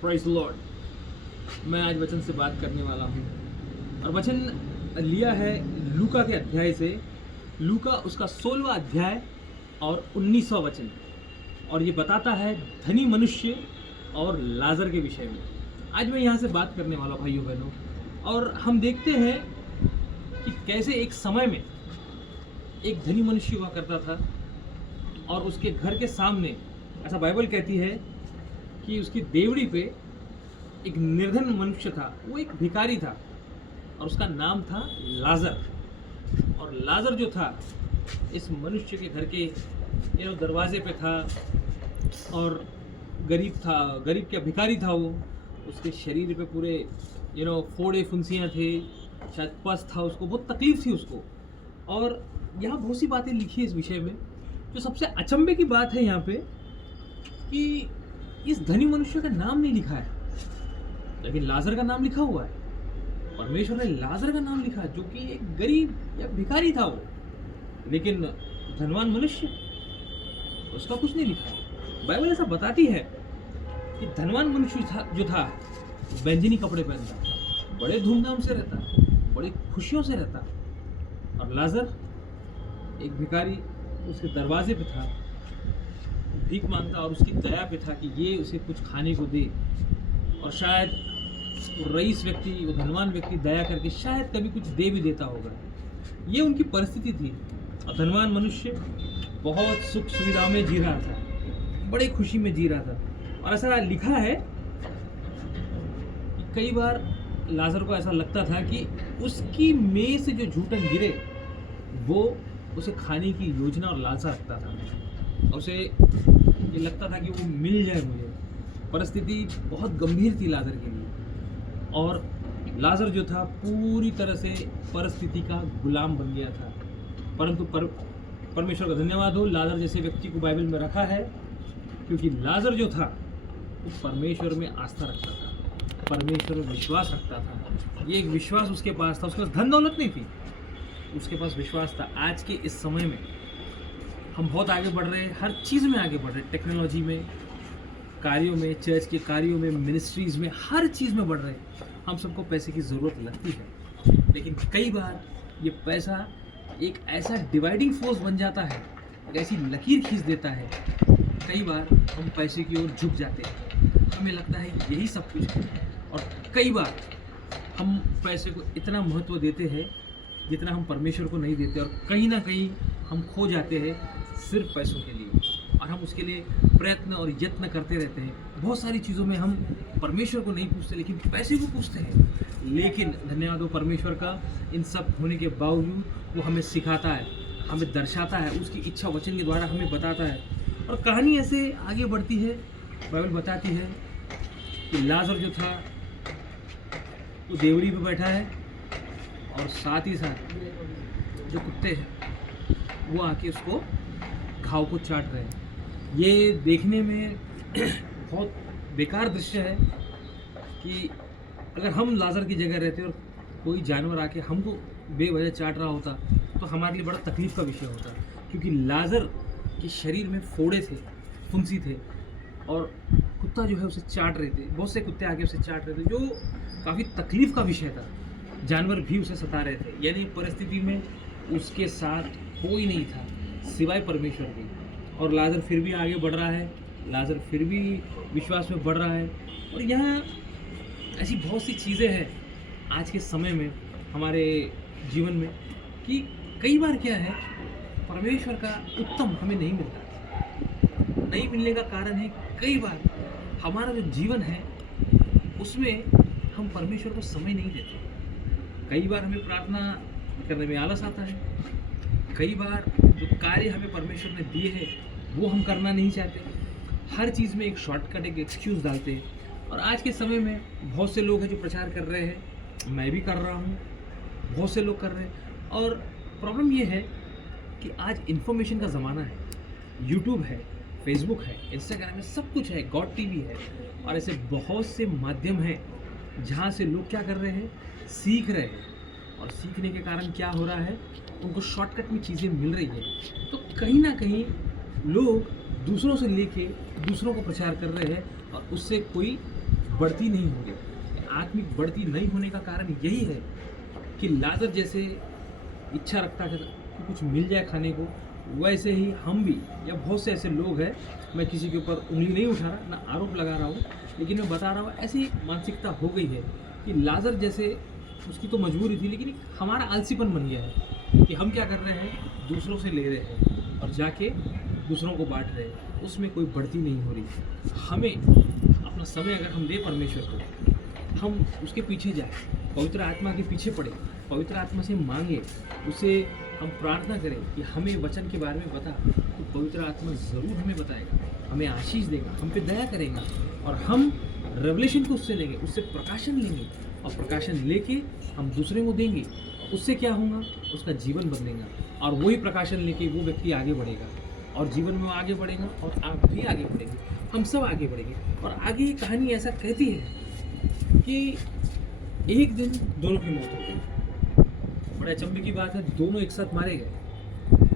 Prize Lord. मैं आज वचन से बात करने वाला हूँ और वचन लिया है लूका के अध्याय से। लूका उसका 16वां अध्याय और 19वां वचन, और ये बताता है धनी मनुष्य और लाजर के विषय में। आज मैं यहाँ से बात करने वाला हूँ भाइयों बहनों। और हम देखते हैं कि कैसे एक समय में एक धनी मनुष्य हुआ करता था और उसके घर के सामने, ऐसा बाइबल कहती है कि उसकी देवड़ी पे एक निर्धन मनुष्य था। वो एक भिखारी था और उसका नाम था लाजर। और लाजर जो था इस मनुष्य के घर के दरवाजे पे था और गरीब था, गरीब क्या भिखारी था वो। उसके शरीर पे पूरे फोड़े फुंसियाँ थे, शायद पस था उसको, बहुत तकलीफ थी उसको। और यहाँ बहुत सी बातें लिखी है इस विषय में। जो सबसे अचंभे की बात है यहाँ पे कि इस धनी मनुष्य का नाम नहीं लिखा है, लेकिन लाजर का नाम लिखा हुआ है। परमेश्वर ने लाजर का नाम लिखा, जो कि एक गरीब या भिखारी था वो, लेकिन धनवान मनुष्य, उसका कुछ नहीं लिखा। बाइबल ऐसा बताती है कि धनवान मनुष्य जो था बैंजनी कपड़े पहनता, बड़े धूमधाम से रहता, बड़ी खुशियों से रहता, और लाजर एक भिखारी उसके दरवाजे पे था, भीख मांगता और उसकी दया पे था कि ये उसे कुछ खाने को दे। और शायद वो रईस व्यक्ति, वो धनवान व्यक्ति दया करके शायद कभी कुछ दे भी देता होगा। ये उनकी परिस्थिति थी। और धनवान मनुष्य बहुत सुख सुविधा में जी रहा था, बड़ी खुशी में जी रहा था। और ऐसा लिखा है कि कई बार लाजर को ऐसा लगता था कि उसकी मेज से जो झूठन गिरे वो उसे खाने की योजना और लालसा रखता था। और उसे ये लगता था कि वो मिल जाए मुझे। परिस्थिति बहुत गंभीर थी लाजर के लिए, और लाजर जो था पूरी तरह से परिस्थिति का गुलाम बन गया था। परंतु परमेश्वर का धन्यवाद हो, लाजर जैसे व्यक्ति को बाइबल में रखा है, क्योंकि लाजर जो था वो परमेश्वर में आस्था रखता था, परमेश्वर में विश्वास रखता था। ये एक विश्वास उसके पास था। उसके पास धन दौलत नहीं थी, उसके पास विश्वास था। आज के इस समय में हम बहुत आगे बढ़ रहे हैं, हर चीज़ में आगे बढ़ रहे हैं, टेक्नोलॉजी में, कार्यों में, चर्च के कार्यों में, मिनिस्ट्रीज़ में, हर चीज़ में बढ़ रहे हैं। हम सबको पैसे की ज़रूरत लगती है, लेकिन कई बार ये पैसा एक ऐसा डिवाइडिंग फोर्स बन जाता है, एक ऐसी लकीर खींच देता है। कई बार हम पैसे की ओर झुक जाते हैं, हमें लगता है यही सब कुछ है। और कई बार हम पैसे को इतना महत्व देते हैं जितना हम परमेश्वर को नहीं देते, और कहीं ना कहीं हम खो जाते हैं सिर्फ पैसों के लिए, और हम उसके लिए प्रयत्न और यत्न करते रहते हैं। बहुत सारी चीज़ों में हम परमेश्वर को नहीं पूछते, लेकिन पैसे को पूछते हैं। लेकिन धन्यवाद हो परमेश्वर का, इन सब होने के बावजूद वो हमें सिखाता है, हमें दर्शाता है, उसकी इच्छा वचन के द्वारा हमें बताता है। और कहानी ऐसे आगे बढ़ती है। बाइबल बताती है कि लाजर जो था वो देवड़ी पे बैठा है, और साथ ही साथ जो कुत्ते हैं वो आके उसको घाव को चाट रहे हैं। ये देखने में बहुत बेकार दृश्य है कि अगर हम लाजर की जगह रहते और कोई जानवर आके हमको बेवजह चाट रहा होता तो हमारे लिए बड़ा तकलीफ का विषय होता, क्योंकि लाजर के शरीर में फोड़े थे, फुंसी थे, और कुत्ता जो है उसे चाट रहे थे। बहुत से कुत्ते आके उसे चाट रहे थे, जो काफ़ी तकलीफ का विषय था। जानवर भी उसे सता रहे थे। यानी परिस्थिति में उसके साथ कोई नहीं था सिवाय परमेश्वर के। और लाजर फिर भी आगे बढ़ रहा है, लाजर फिर भी विश्वास में बढ़ रहा है। और यहाँ ऐसी बहुत सी चीज़ें हैं आज के समय में हमारे जीवन में कि कई बार क्या है, परमेश्वर का उत्तम हमें नहीं मिलता। नहीं मिलने का कारण है कई बार हमारा जो जीवन है उसमें हम परमेश्वर को समय नहीं देते। कई बार हमें प्रार्थना करने में आलस आता है, कई बार जो कार्य हमें परमेश्वर ने दिए हैं वो हम करना नहीं चाहते। हर चीज़ में एक शॉर्टकट, एक एक्सक्यूज़ डालते हैं। और आज के समय में बहुत से लोग हैं जो प्रचार कर रहे हैं, मैं भी कर रहा हूँ, बहुत से लोग कर रहे हैं। और प्रॉब्लम ये है कि आज इन्फॉर्मेशन का ज़माना है, यूट्यूब है, फेसबुक है, इंस्टाग्राम है, सब कुछ है, गॉड टीवी है, और ऐसे बहुत से माध्यम हैं जहाँ से लोग क्या कर रहे हैं, सीख रहे हैं। और सीखने के कारण क्या हो रहा है, उनको शॉर्टकट में चीज़ें मिल रही है। तो कहीं ना कहीं लोग दूसरों से लेके दूसरों को प्रचार कर रहे हैं और उससे कोई बढ़ती नहीं हो रही। आत्मिक बढ़ती नहीं होने का कारण यही है कि लाजर जैसे इच्छा रखता है कि कुछ मिल जाए खाने को, वैसे ही हम भी या बहुत से ऐसे लोग हैं, मैं किसी के ऊपर उंगली नहीं उठा रहा, ना आरोप लगा रहा हूँ, लेकिन मैं बता रहा हूँ ऐसी मानसिकता हो गई है कि लाजर जैसे उसकी तो मजबूरी थी, लेकिन हमारा आलसीपन बन गया है कि हम क्या कर रहे हैं, दूसरों से ले रहे हैं और जाके दूसरों को बांट रहे हैं, उसमें कोई बढ़ती नहीं हो रही। हमें अपना समय अगर हम दें परमेश्वर को, हम उसके पीछे जाए, पवित्र आत्मा के पीछे पड़े, पवित्र आत्मा से मांगे, उसे हम प्रार्थना करें कि हमें वचन के बारे में बता, तो पवित्र आत्मा ज़रूर हमें बताएगा, हमें आशीष देगा, हम पे दया करेगा और हम रेवलेशन को उससे लेंगे, उससे प्रकाशन लेंगे और प्रकाशन लेके हम दूसरे को देंगे। उससे क्या होगा, उसका जीवन बदलेगा और वही प्रकाशन लेके वो व्यक्ति आगे बढ़ेगा और जीवन में वो आगे बढ़ेगा और आप भी आगे बढ़ेंगे, हम सब आगे बढ़ेंगे। और आगे ये कहानी ऐसा कहती है कि एक दिन दोनों की मौत हो गई। बड़े अचंभे की बात है, दोनों एक साथ मारे गए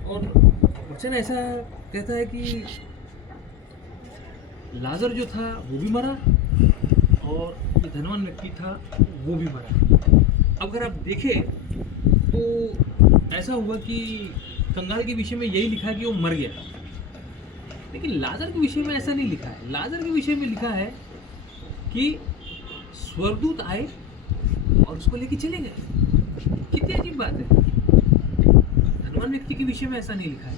और वचन ऐसा कहता है कि लाजर जो था वो भी मरा और ये धनवान व्यक्ति था वो भी मरा। अगर आप देखें तो ऐसा हुआ कि कंगाल के विषय में यही लिखा कि वो मर गया, लेकिन लाजर के विषय में ऐसा नहीं लिखा है। लाजर के विषय में लिखा है कि स्वर्गदूत आए और उसको लेके चले गए। कितनी अजीब बात है। धनवान व्यक्ति के विषय में ऐसा नहीं लिखा है,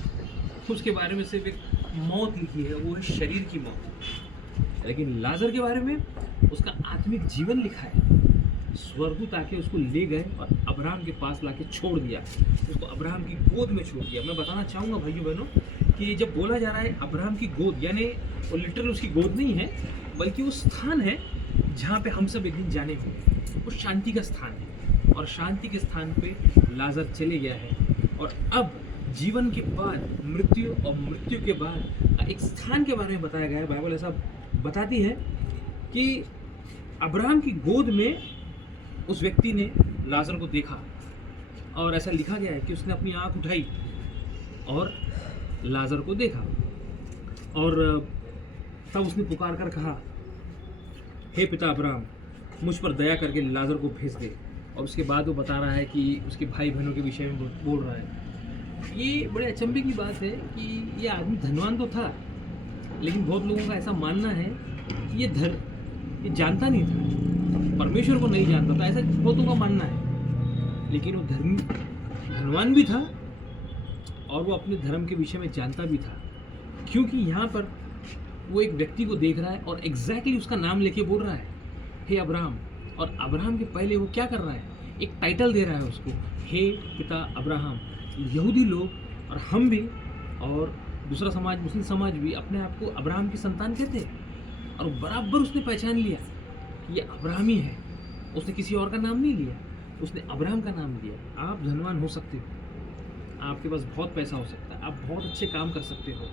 उसके बारे में सिर्फ एक मौत लिखी है, वो है शरीर की मौत। लेकिन लाजर के बारे में उसका आत्मिक जीवन लिखा है। स्वर्गदूत आके उसको ले गए और अब्राहम के पास लाके छोड़ दिया, उसको अब्राहम की गोद में छोड़ दिया। मैं बताना चाहूँगा भाइयों बहनों कि जब बोला जा रहा है अब्राहम की गोद, यानी वो लिटरल उसकी गोद नहीं है, बल्कि वो स्थान है जहाँ पे हम सब एक दिन जाने होंगे। वो शांति का स्थान है और शांति के स्थान पे लाजर चले गया है। और अब जीवन के बाद मृत्यु और मृत्यु के बाद एक स्थान के बारे में बताया गया है। बाइबल ऐसा बताती है कि अब्राहम की गोद में उस व्यक्ति ने लाजर को देखा और ऐसा लिखा गया है कि उसने अपनी आंख उठाई और लाजर को देखा और तब उसने पुकार कर कहा, हे पिता अब्राहम, मुझ पर दया करके लाजर को भेज दे। और उसके बाद वो बता रहा है कि उसके भाई बहनों के विषय में बोल रहा है। ये बड़े अचंभे की बात है कि ये आदमी धनवान तो था, लेकिन बहुत लोगों का ऐसा मानना है कि ये जानता नहीं था, परमेश्वर को नहीं जानता था, ऐसा बहुतों का मानना है। लेकिन वो धनवान भी था और वो अपने धर्म के विषय में जानता भी था, क्योंकि यहाँ पर वो एक व्यक्ति को देख रहा है और एग्जैक्टली उसका नाम लेके बोल रहा है, हे अब्राहम। और अब्राहम के पहले वो क्या कर रहा है, एक टाइटल दे रहा है उसको, हे पिता अब्राहम। यहूदी लोग और हम भी और दूसरा समाज, मुस्लिम समाज भी अपने आप को अब्राहम की संतान कहते हैं। और बराबर उसने पहचान लिया कि ये अब्राहम ही है, उसने किसी और का नाम नहीं लिया, उसने अब्राहम का नाम लिया। आप धनवान हो सकते हो, आपके पास बहुत पैसा हो सकता है, आप बहुत अच्छे काम कर सकते हो,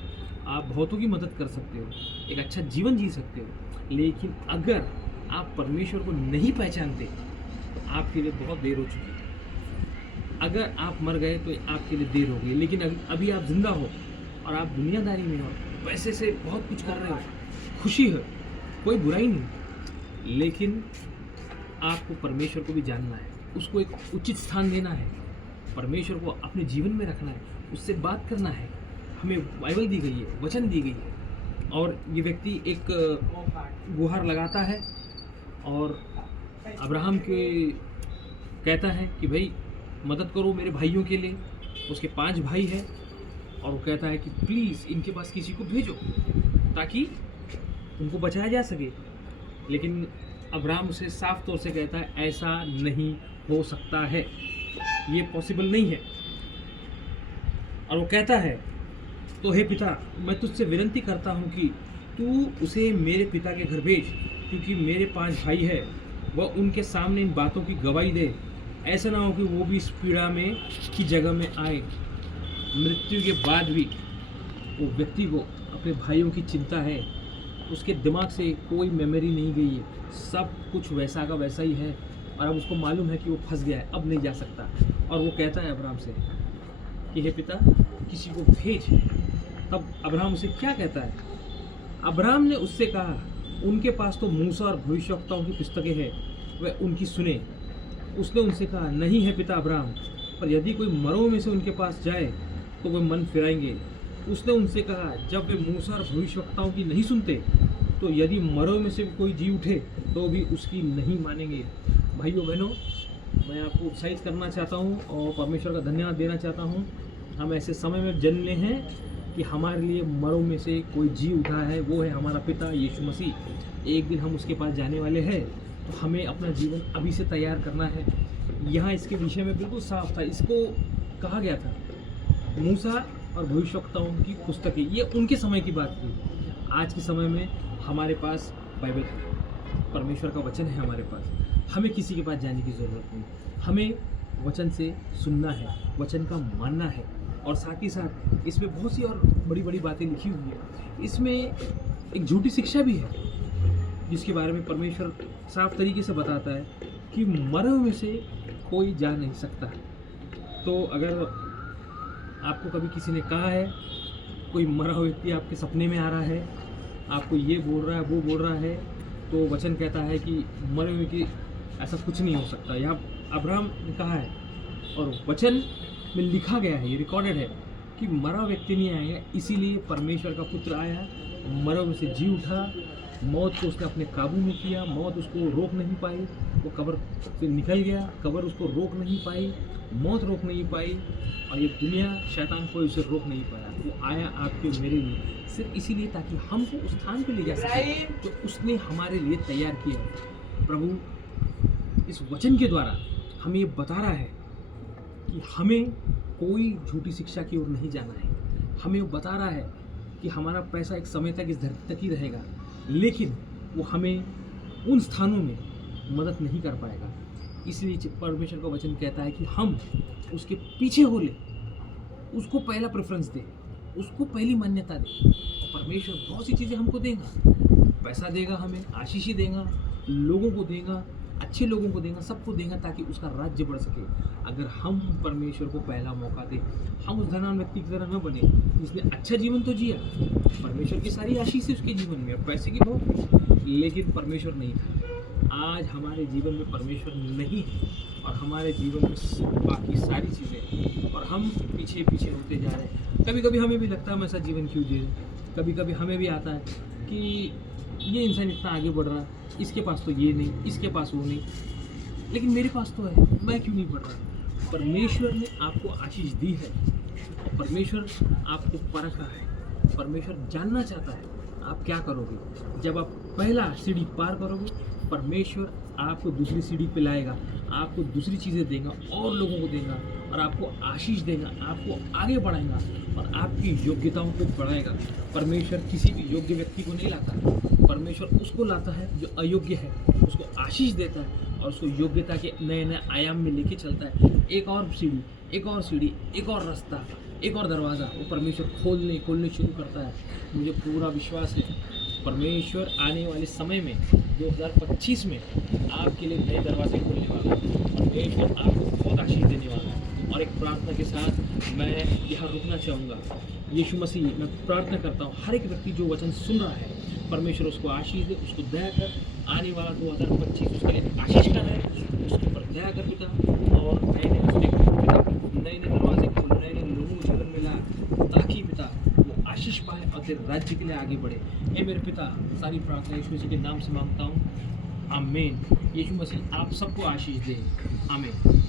आप बहुतों की मदद कर सकते हो, एक अच्छा जीवन जी सकते हो, लेकिन अगर आप परमेश्वर को नहीं पहचानते तो आपके लिए बहुत देर हो चुकी है। अगर आप मर गए तो आपके लिए देर हो गई, लेकिन अभी आप जिंदा हो और आप दुनियादारी में हो, पैसे से बहुत कुछ कर रहे हो, खुशी है, कोई बुराई नहीं, लेकिन आपको परमेश्वर को भी जानना है, उसको एक उचित स्थान देना है, परमेश्वर को अपने जीवन में रखना है, उससे बात करना है। हमें बाइबल दी गई है, वचन दी गई है। और ये व्यक्ति एक गुहार लगाता है और अब्राहम के कहता है कि भाई मदद करो मेरे भाइयों के लिए। उसके 5 भाई हैं और वो कहता है कि प्लीज़ इनके पास किसी को भेजो ताकि उनको बचाया जा सके। लेकिन अब्राहम उसे साफ तौर से कहता है ऐसा नहीं हो सकता है, ये पॉसिबल नहीं है। और वो कहता है, तो हे पिता, मैं तुझसे विनती करता हूँ कि तू उसे मेरे पिता के घर भेज, क्योंकि मेरे 5 भाई हैं, वह उनके सामने इन बातों की गवाही दे। ऐसा ना हो कि वो भी इस पीड़ा में की जगह में आए। मृत्यु के बाद भी वो व्यक्ति को अपने भाइयों की चिंता है, उसके दिमाग से कोई मेमोरी नहीं गई है, सब कुछ वैसा का वैसा ही है। और अब उसको मालूम है कि वो फंस गया है, अब नहीं जा सकता। और वो कहता है अब्राहम से कि हे पिता, किसी को भेज। तब अब्राहम उसे क्या कहता है? अब्राहम ने उससे कहा, उनके पास तो मूसा और भविष्यवक्ताओं की पुस्तकें हैं, वह उनकी सुने। उसने उनसे कहा, नहीं है पिता अब्राहम, पर यदि कोई मरों में से उनके पास जाए तो वे मन फिराएंगे। उसने उनसे कहा, जब वे मूसा और भविष्यवक्ताओं की नहीं सुनते, तो यदि मरों में से कोई जी उठे तो भी उसकी नहीं मानेंगे। भाइयों बहनों, मैं आपको उत्साहित करना चाहता हूँ और परमेश्वर का धन्यवाद देना चाहता हूँ। हम ऐसे समय में जन्मे हैं कि हमारे लिए मरों में से कोई जी उठा है, वो है हमारा पिता यीशु मसीह। एक दिन हम उसके पास जाने वाले हैं, तो हमें अपना जीवन अभी से तैयार करना है। यहाँ इसके विषय में बिल्कुल साफ था, इसको कहा गया था मूसा और भविष्यवक्ताओं की पुस्तकें, ये उनके समय की बात थी। आज के समय में हमारे पास बाइबल है, परमेश्वर का वचन है हमारे पास। हमें किसी के पास जाने की ज़रूरत नहीं, हमें वचन से सुनना है, वचन का मानना है। और साथ ही साथ इसमें बहुत सी और बड़ी बड़ी बातें लिखी हुई है। इसमें एक झूठी शिक्षा भी है, जिसके बारे में परमेश्वर साफ तरीके से बताता है कि मरे हुए से कोई जा नहीं सकता। तो अगर आपको कभी किसी ने कहा है, कोई मरा हुआ व्यक्ति आपके सपने में आ रहा है, आपको ये बोल रहा है, वो बोल रहा है, तो वचन कहता है कि मरे हुए की ऐसा कुछ नहीं हो सकता। यहाँ अब्राहम ने कहा है और वचन में लिखा गया है, ये रिकॉर्डेड है कि मरा व्यक्ति नहीं आएगा, इसीलिए परमेश्वर का पुत्र आया, मरे हुए से जी उठा, मौत को उसने अपने काबू में किया, मौत उसको रोक नहीं पाई, वो कब्र से निकल गया, कब्र उसको रोक नहीं पाई, मौत रोक नहीं पाई, और ये दुनिया शैतान कोई उसे रोक नहीं पाया। वो आया आपके मेरे लिए सिर्फ इसीलिए ताकि हमको उस स्थान पे ले जा सके, तो उसने हमारे लिए तैयार किया। प्रभु इस वचन के द्वारा हमें ये बता रहा है कि हमें कोई झूठी शिक्षा की ओर नहीं जाना है। हमें वो बता रहा है कि हमारा पैसा एक समय तक इस धरती तक ही रहेगा, लेकिन वो हमें उन स्थानों में मदद नहीं कर पाएगा। इसलिए परमेश्वर का वचन कहता है कि हम उसके पीछे हो ले, उसको पहला प्रेफरेंस दे, उसको पहली मान्यता दे। परमेश्वर बहुत सी चीज़ें हमको देगा, पैसा देगा, हमें आशीष ही देगा, लोगों को देगा, अच्छे लोगों को देगा, सबको देगा, ताकि उसका राज्य बढ़ सके। अगर हम परमेश्वर को पहला मौका दें, हम उस धनवान व्यक्ति की तरह न बने जिसने अच्छा जीवन तो जिया, परमेश्वर की सारी आशीष है उसके जीवन में, पैसे की बहुत, लेकिन परमेश्वर नहीं था। आज हमारे जीवन में परमेश्वर नहीं है और हमारे जीवन में बाकी सारी चीज़ें, और हम पीछे पीछे होते जा रहे हैं। कभी कभी हमें भी लगता है हम ऐसा जीवन क्यों जी रहे, कभी कभी हमें भी आता है कि ये इंसान इतना आगे बढ़ रहा है, इसके पास तो ये नहीं, इसके पास वो नहीं, लेकिन मेरे पास तो है, मैं क्यों नहीं बढ़ रहा। परमेश्वर ने आपको आशीष दी है, परमेश्वर आपको परख रहा है, परमेश्वर जानना चाहता है आप क्या करोगे। जब आप पहला सीढ़ी पार करोगे, परमेश्वर आपको दूसरी सीढ़ी पे लाएगा, आपको दूसरी चीज़ें देगा और लोगों को देगा, और आपको आशीष देगा, आपको आगे बढ़ाएगा और आपकी योग्यताओं को बढ़ाएगा। परमेश्वर किसी भी योग्य व्यक्ति को नहीं लाता, परमेश्वर उसको लाता है जो अयोग्य है, उसको आशीष देता है और उसको योग्यता के नए नए आयाम में लेके चलता है। एक और सीढ़ी, एक और सीढ़ी, एक और रास्ता, एक और दरवाज़ा वो परमेश्वर खोलने शुरू करता है। मुझे पूरा विश्वास है परमेश्वर आने वाले समय में 2025 में आपके लिए नए दरवाजे खोलने वाला है। परमेश्वर आपको बहुत आशीष देने वाला है। और एक प्रार्थना के साथ मैं यहाँ रुकना चाहूँगा। यीशु मसीह, मैं प्रार्थना करता हूँ हर एक व्यक्ति जो वचन सुन रहा है, परमेश्वर उसको आशीष दे, उसको दया कर। आने वाला 2025 उसके लिए आशीष का है, उसके ऊपर दया कर पिता, और नए नए दरवाजे खोल, नए नए लोगों को जीवन मिला, ताकि पिता वो आशीष पाए और तेरे राज्य के लिए आगे बढ़े। हे मेरे पिता, सारी प्रार्थना यीशु मसीह के नाम से मांगता हूँ, आमीन। यीशु मसीह आप सबको आशीष दे, आमीन।